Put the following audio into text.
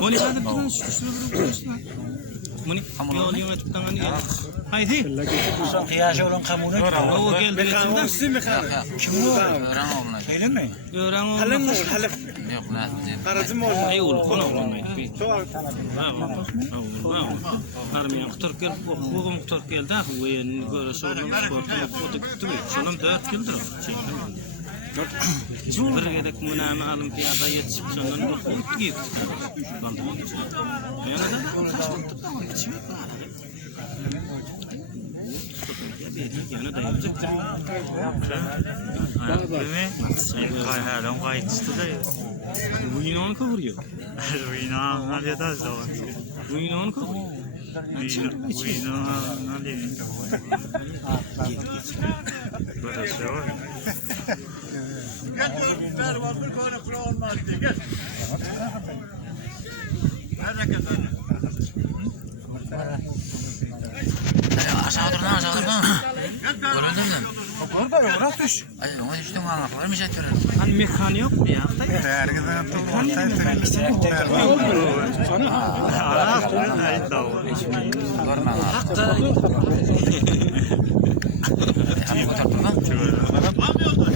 Muni hadi buradan Muni yol yönet tangan ya. Haydi. Kıyas olan kamunu. O geldi geçinden. Kim bu? Öyle mi? Öğren o. Yok lan. Ay oğlum konu olmaydı. Armiya muhtar geldi. Oğlum muhtar geldi. Oyen göre sorun foto gitti. Sonum 4 yıldır. Bir gedek munama alim piyada yetişip sondan okut gitti. Yani da kaçtı tamam geçiyor. Yana da yapacak. Hayran kayıtçısı da yok. Uyunan kavuruyor. Uyunan nerede da zaman. Uyunan kavuruyor. Uyunan nerede? Burası var. Gel ver var bir konu kuru olmaz diye gel. Nerede kadar? Aşağı dur lan aşağı dur lan. Görüldün mü? Burada yok lan düş. Ay ona düştüm anla. Var mı şey tören? Hani mekani yok mu ya? Herkese toplantıya Görme lan. Hatta. Hadi otur lan. Yapamıyorsun.